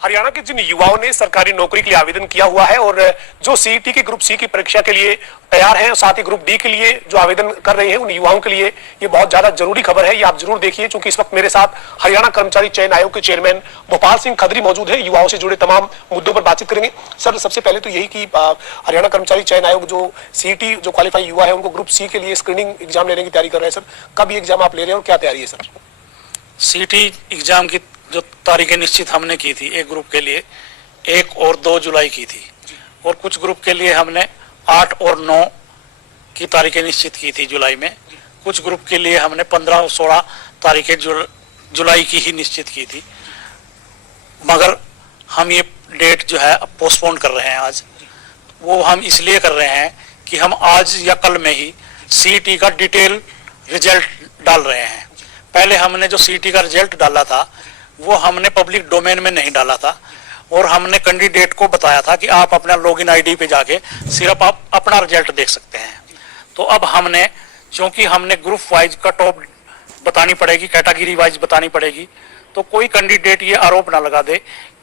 हरियाणा के जिन युवाओं ने सरकारी नौकरी के लिए आवेदन किया हुआ है और जो सीईटी की ग्रुप सी की परीक्षा के लिए तैयार हैं, साथ ही ग्रुप डी के लिए जो आवेदन कर रहे हैं, उन युवाओं के लिए ये बहुत ज्यादा जरूरी खबर है। ये आप जरूर देखिए, क्योंकि इस वक्त मेरे साथ हरियाणा कर्मचारी चयन आयोग के चेयरमैन भोपाल सिंह खदरी मौजूद है। युवाओं से जुड़े तमाम मुद्दों पर बातचीत करेंगे। सर, सबसे पहले तो यही कि हरियाणा कर्मचारी चयन आयोग जो सीईटी जो क्वालिफाई युवा है, उनको ग्रुप सी के लिए स्क्रीनिंग एग्जाम लेने की तैयारी कर रहे हैं। सर, कब ये एग्जाम आप ले रहे हैं और क्या तैयारी है? सर, सीईटी एग्जाम की जो तारीखें निश्चित हमने की थी, एक ग्रुप के लिए 1 और 2 जुलाई की थी, और कुछ ग्रुप के लिए हमने 8 और 9 की तारीखें निश्चित की थी जुलाई में। कुछ ग्रुप के लिए हमने 15 और 16 तारीखें जुलाई की ही निश्चित की थी, मगर हम ये डेट जो है पोस्टपोन कर रहे हैं आज। वो हम इसलिए कर रहे हैं कि हम आज या कल में ही सीईटी का डिटेल रिजल्ट डाल रहे हैं। पहले हमने जो सीईटी का रिजल्ट डाला था वो हमने पब्लिक डोमेन में नहीं डाला था, और हमने कैंडिडेट को बताया था कि आप अपना लॉगिन आईडी पे जाके सिर्फ आप अपना रिजल्ट देख सकते हैं। तो अब हमने, क्योंकि हमने ग्रुप वाइज कट ऑफ बतानी पड़ेगी, कैटेगरी वाइज बतानी पड़ेगी, तो कोई कैंडिडेट ये आरोप ना लगा दे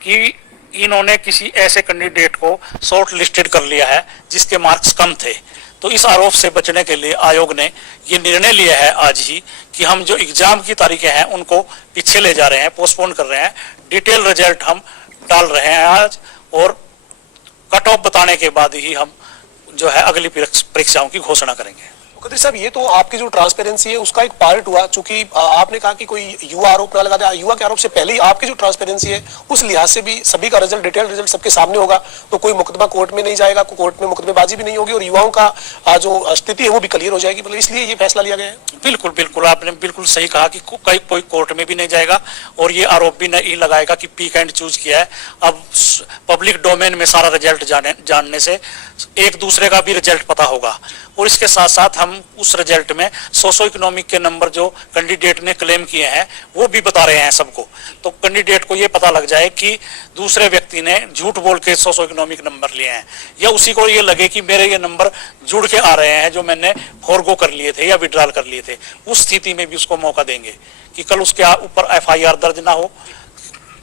कि इन्होंने किसी ऐसे कैंडिडेट को शॉर्ट लिस्टेड कर लिया है जिसके मार्क्स कम थे। तो इस आरोप से बचने के लिए आयोग ने ये निर्णय लिया है आज ही कि हम जो एग्जाम की तारीखें हैं उनको पीछे ले जा रहे हैं, पोस्टपोन कर रहे हैं। डिटेल रिजल्ट हम डाल रहे हैं आज, और कट ऑफ बताने के बाद ही हम जो है अगली परीक्षाओं की घोषणा करेंगे। खदरी साहब, ये तो आपकी जो ट्रांसपेरेंसी है उसका एक पार्ट हुआ, चूंकि आपने कहा कि कोई युवा आरोप ना लगा दे। युवा के आरोप से पहले ही आपकी जो ट्रांसपेरेंसी है उस लिहाज से भी सभी का रिजल्ट, डिटेल रिजल्ट सबके सामने होगा, तो कोई मुकदमा कोर्ट में नहीं जाएगा, कोर्ट में मुकदमेबाजी भी नहीं होगी, और युवाओं का जो स्थिति है वो भी क्लियर हो जाएगी। मतलब इसलिए ये फैसला लिया गया है। बिल्कुल बिल्कुल, आपने बिल्कुल सही कहा कि कोई कोर्ट में भी नहीं जाएगा, और ये आरोप भी नहीं लगाएगा कि पिक एंड चूज किया है। अब पब्लिक डोमेन में सारा रिजल्ट जानने से एक दूसरे का भी रिजल्ट पता होगा, और इसके साथ साथ हम उस रिजल्ट में सोशो इकोनॉमिक के नंबर जो कैंडिडेट ने क्लेम किए हैं वो भी बता रहे हैं सबको। तो कैंडिडेट को ये पता लग जाए कि दूसरे व्यक्ति ने झूठ बोल के सोशो इकोनॉमिक नंबर लिए हैं, या उसी को ये लगे कि मेरे ये नंबर जुड़ के आ रहे हैं जो मैंने फॉरगो कर लिए थे या विड्रॉल कर लिए थे। उस स्थिति में भी उसको मौका देंगे कि कल उसके ऊपर FIR दर्ज ना हो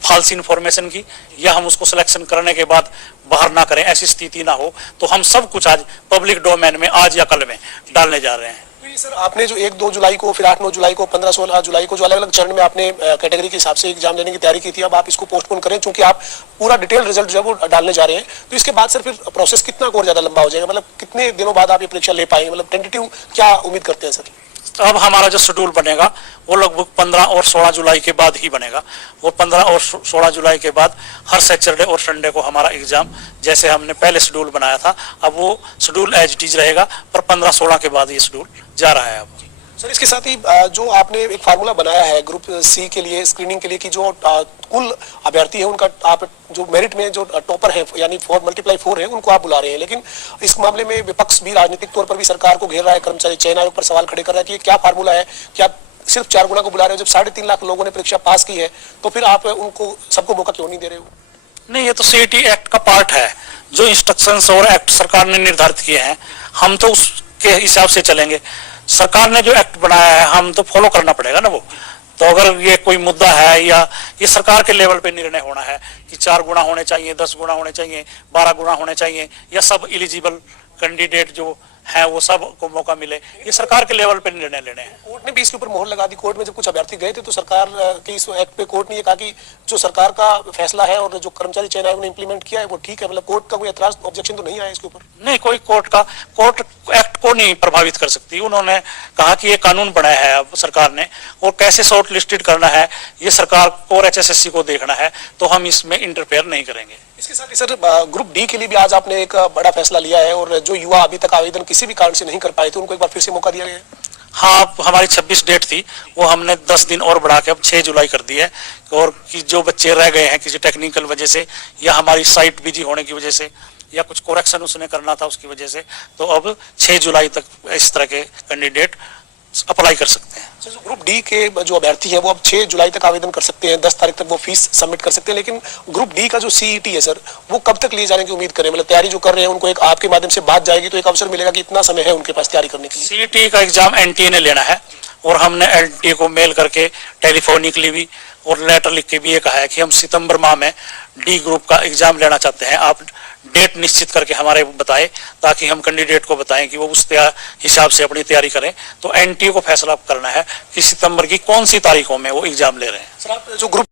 फाल्स इन्फॉर्मेशन की, या हम उसको सिलेक्शन करने के बाद बाहर ना करें, ऐसी स्थिति ना हो। तो हम सब कुछ आज पब्लिक डोमेन में आज या कल में डालने जा रहे हैं। सर, आपने जो 1-2 जुलाई को, फिर 8-9 जुलाई को, 15-16 जुलाई को जो अलग अलग चरण में आपने कैटेगरी के हिसाब से एग्जाम लेने की तैयारी की थी, अब आप इसको पोस्टपोन करें क्योंकि आप पूरा डिटेल रिजल्ट जो है वो डालने जा रहे हैं, तो इसके बाद सर फिर प्रोसेस कितना और ज्यादा लंबा हो जाएगा? मतलब कितने दिनों बाद आप ये परीक्षा ले पाएंगे? मतलब टेंटेटिव क्या उम्मीद करते हैं सर? तो अब हमारा जो शेड्यूल बनेगा वो लगभग 15 और 16 जुलाई के बाद ही बनेगा। वो 15 और 16 जुलाई के बाद हर सैटरडे और संडे को हमारा एग्जाम, जैसे हमने पहले शेड्यूल बनाया था, अब वो शेड्यूल एज इट इज रहेगा, पर 15-16 के बाद ये शेड्यूल जा रहा है अब। सर, इसके साथ ही जो आपने एक फार्मूला बनाया है ग्रुप सी के लिए स्क्रीनिंग के लिए कि जो कुल अभ्यर्थी है उनका, आप जो मेरिट में जो टॉपर है यानी 4x4 है, उनको आप बुला रहे हैं, लेकिन इस मामले में विपक्ष भी राजनीतिक तौर पर भी सरकार को घेर रहा है, कर्मचारी चयन आयोग पर सवाल खड़े कर रहा है कि क्या फार्मूला है कि आप सिर्फ 4 गुना को बुला रहे हो? जब 3.5 लाख लोगों ने परीक्षा पास की है तो फिर आप उनको सबको मौका क्यों नहीं दे रहे हो? नहीं, ये तो सीईटी एक्ट का पार्ट है, जो इंस्ट्रक्शंस और एक्ट सरकार ने निर्धारित किए हैं, हम तो उसके हिसाब से चलेंगे। सरकार ने जो एक्ट बनाया है हम तो फॉलो करना पड़ेगा ना वो। तो अगर ये कोई मुद्दा है या ये सरकार के लेवल पे निर्णय होना है कि 4 गुना होने चाहिए, 10 गुना होने चाहिए, 12 गुना होने चाहिए, या सब एलिजिबल कैंडिडेट जो है वो सब को मौका मिले, ये सरकार के लेवल पे निर्णय लेने हैं। कोर्ट ने भी इसके ऊपर मोहर लगा दी। कोर्ट में जब कुछ अभ्यर्थी गए थे तो सरकार के इस एक्ट पे कोर्ट ने ये कहा कि जो सरकार का फैसला है और जो कर्मचारी चयन आयोग ने इंप्लीमेंट किया है वो ठीक है। मतलब कोर्ट का कोई एतराज, ऑब्जेक्शन तो नहीं आया इसके ऊपर? नहीं, कोई कोर्ट एक्ट को नहीं प्रभावित कर सकती। उन्होंने कहा कि ये कानून बनाया है अब सरकार ने, और कैसे शॉर्ट लिस्टेड करना है ये सरकार को और HSSC को देखना है, तो हम इसमें इंटरफेयर नहीं करेंगे। इसके साथ ही सर, ग्रुप डी के लिए भी आज आपने एक बड़ा फैसला लिया है, और जो युवा अभी तक आवेदन किसी भी कारण से नहीं कर पाए थे उनको एक बार फिर से मौका दिया गया है। हाँ, हमारी 26 डेट थी, वो हमने 10 दिन और बढ़ा के अब 6 जुलाई कर दी है, और कि जो बच्चे रह गए हैं किसी टेक्निकल वजह से या हमारी साइट बिजी होने की वजह से या कुछ कोरेक्शन उसने करना था उसकी वजह से, तो अब 6 जुलाई तक इस तरह के कैंडिडेट अप्लाई कर सकते हैं। ग्रुप डी के जो अभ्यर्थी हैं वो अब 6 जुलाई तक आवेदन कर सकते हैं, 10 तारीख तक वो फीस सबमिट कर सकते हैं, लेकिन ग्रुप डी का जो सीईटी है सर, वो कब तक लिए जाने की उम्मीद करें? मतलब तैयारी जो कर रहे हैं उनको एक आपके माध्यम से बात जाएगी तो एक अवसर मिलेगा कि इतना समय है उनके पास तैयारी करने के लिए। सीईटी का एग्जाम NTA ने लेना है, और हमने एलटी को मेल करके टेलीफोनिकली भी और लेटर लिख के भी ये कहा है कि हम सितंबर माह में डी ग्रुप का एग्जाम लेना चाहते हैं, आप डेट निश्चित करके हमारे बताएं ताकि हम कैंडिडेट को बताएं कि वो उस हिसाब से अपनी तैयारी करें। तो एनटीए को फैसला करना है कि सितंबर की कौन सी तारीखों में वो एग्जाम ले रहे हैं। सर, आप जो ग्रुप